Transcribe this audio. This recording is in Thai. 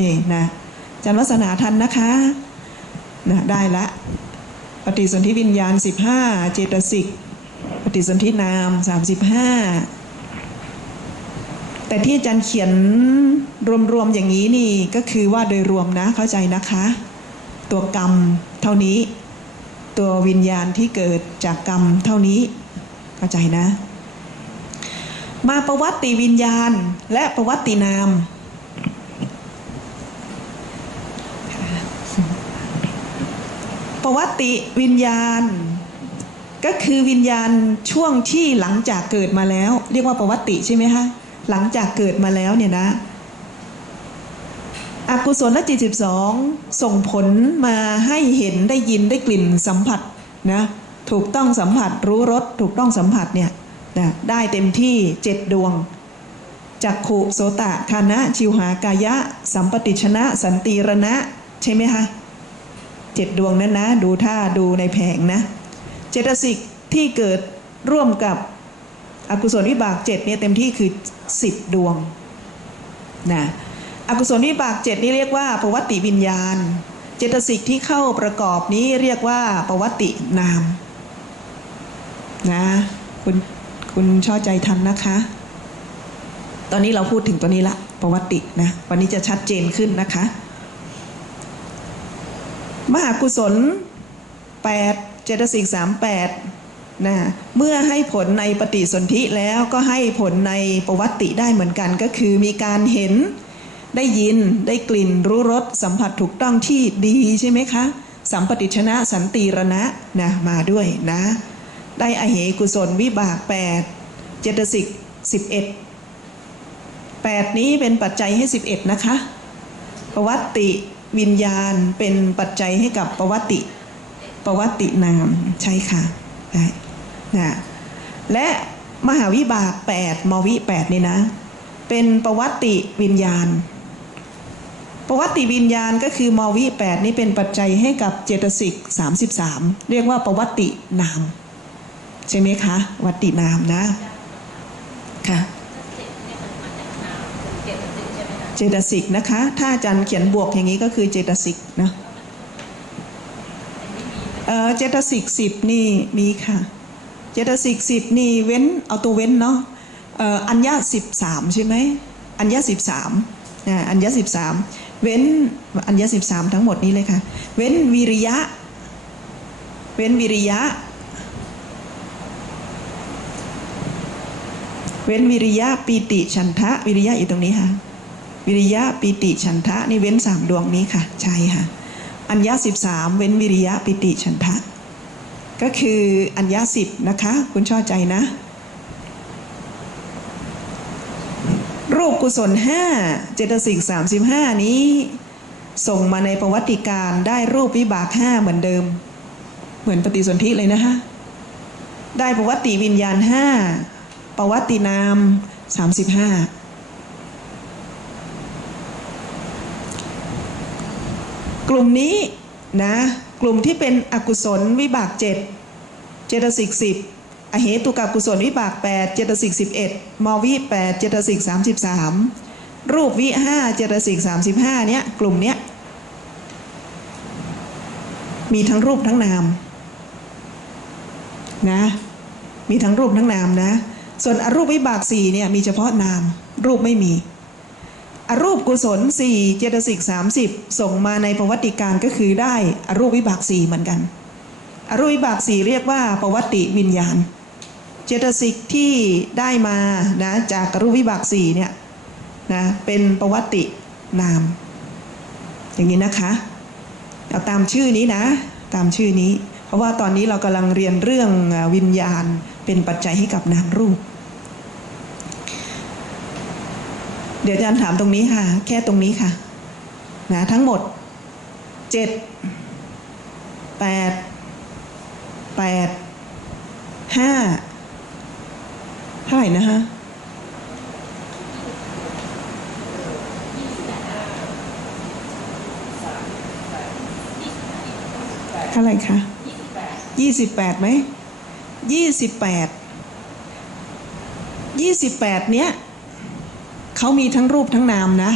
นี่นะอาจันวัฒนาทันนะคะนะได้ละ ปฏิสนธิวิญญาณ 15 เจตสิก ปฏิสนธินาม 35 แต่ที่อาจารย์เขียนรวมๆอย่างนี้นี่ก็คือว่าโดยรวมนะเข้าใจนะคะ ตัวกรรมเท่านี้ ตัววิญญาณที่เกิดจากกรรมเท่านี้เข้าใจนะ มาประวัติวิญญาณและประวัตินาม ประวัติวิญญาณ ก็คือวิญญาณช่วงที่หลังจากเกิดมาแล้ว เรียกว่าประวัติใช่ไหมคะหลังจากเกิดมาแล้วเนี่ยนะอกุศลจิต12 ส่งผลมาให้เห็นได้ยินได้กลิ่นสัมผัสนะถูกต้องสัมผัสรู้รสถูกต้องสัมผัสเนี่ยนะได้เต็มที่เจ็ดดวงจักขุโสตะคานะชิวหากายะ สัมปติชนะ สันติรณะ ใช่ไหมคะ เจ็ดดวงนั้นนะ ดูท่าดูในแผงนะ เจตสิกที่เกิดร่วมกับอกุศลวิบากเจ็ดเนี่ยเต็มที่คือสิบดวงนะอกุศลวิบากเจ็ดนี่เรียกว่าประวัติวิญญาณ เจตสิกที่เข้าประกอบนี้เรียกว่าประวัตินามนะคุณคุณช่อใจทันนะคะ ตอนนี้เราพูดถึงตัวนี้ละประวัตินะ วันนี้จะชัดเจนขึ้นนะคะ หากุศล 8 เจตสิก38นะเมื่อให้ผลในปฏิสนธิแล้วก็ให้ผลในประวัติได้เหมือนกันก็คือมีการเห็นได้ยินได้กลิ่นรู้รสสัมผัสถูกต้องที่ดีใช่ไหมคะ สัมปติชนะสันติรณะนะมาด้วยนะ ได้อเหกุศลวิบาก 8 เจตสิก11 8 นี้เป็นปัจจัยให้ 11 นะคะประวัติ วิญญาณเป็นปัจจัยให้กับประวัติประวัตินามใช่ค่ะได้นะและมหาวิบาก8มวิ8นี่นะ เป็นประวัติวิญญาณ ประวัติวิญญาณก็คือมวิ8นี่เป็นปัจจัยให้กับเจตสิก33 เรียกว่าประวัตินาม ใช่ไหมคะวัตินามนะ ค่ะ เจตสิกนะคะ ถ้าอาจารย์เขียนบวกอย่างนี้ก็คือเจตสิกนะเออเจตสิกสิบนี่มีค่ะ เจตสิกสิบนี่เว้นเอาตัวเว้นเนาะเอออัญญาสิบสามใช่ไหมอัญญาสิบสามนะอัญญาสิบสามเว้นอัญญาสิบสามทั้งหมดนี้เลยค่ะ เว้นวิริยะ เว้นวิริยะ เว้นวิริยะปีติฉันทะวิริยะอยู่ตรงนี้ค่ะ วิริยะปิติฉันทะนี่เว้นสามดวงนี้ค่ะ ใช่ค่ะ อัญญาสิบสามเว้นวิริยะปิติฉันทะ ก็คืออัญญาสิบนะคะ คุณชอบใจนะ รูปกุศลห้าเจตสิกสามสิบห้านี้ ส่งมาในประวัติการได้รูปวิบากห้าเหมือนเดิม เหมือนปฏิสนธิเลยนะคะได้ประวัติวิญญาณห้าประวัตินามสามสิบห้า กลุ่มนี้นะกลุ่มที่เป็นอกุศลวิบากเจ็ดเจตสิกสิบอเหตุกับกุศลวิบาก 8 เจตสิก11 มวิ8เจตสิก33 รูปวิ5เจตสิก35 เนี้ยกลุ่มเนี้ยมีทั้งรูปทั้งนามนะมีทั้งรูปทั้งนามนะ ส่วนอรูปวิบาก4เนี่ยมีเฉพาะนามรูปไม่มี อรูปกุศล4เจตสิก30 ส่งมาในประวัติการก็คือได้อรูปวิบาก4เหมือนกันอรูปวิบาก4เรียกว่าประวัติวิญญาณ เจตสิกที่ได้มานะจากอรูปวิบาก4เนี่ยนะเป็นประวัตินาม อย่างนี้นะคะเอาตามชื่อนี้นะตามชื่อนี้ เพราะว่าตอนนี้เรากำลังเรียนเรื่องวิญญาณเป็นปัจจัยให้กับนามรูป เดี๋ยวอาจารย์ถามตรงนี้ค่ะ แค่ตรงนี้ค่ะนะทั้งหมดเจ็ดแปดแปดห้าเท่าไหร่นะฮะเท่าไหร่คะยี่สิบแปดไหมยี่สิบแปดยี่สิบแปดเนี้ย เขามีทั้งรูปทั้งนามนะ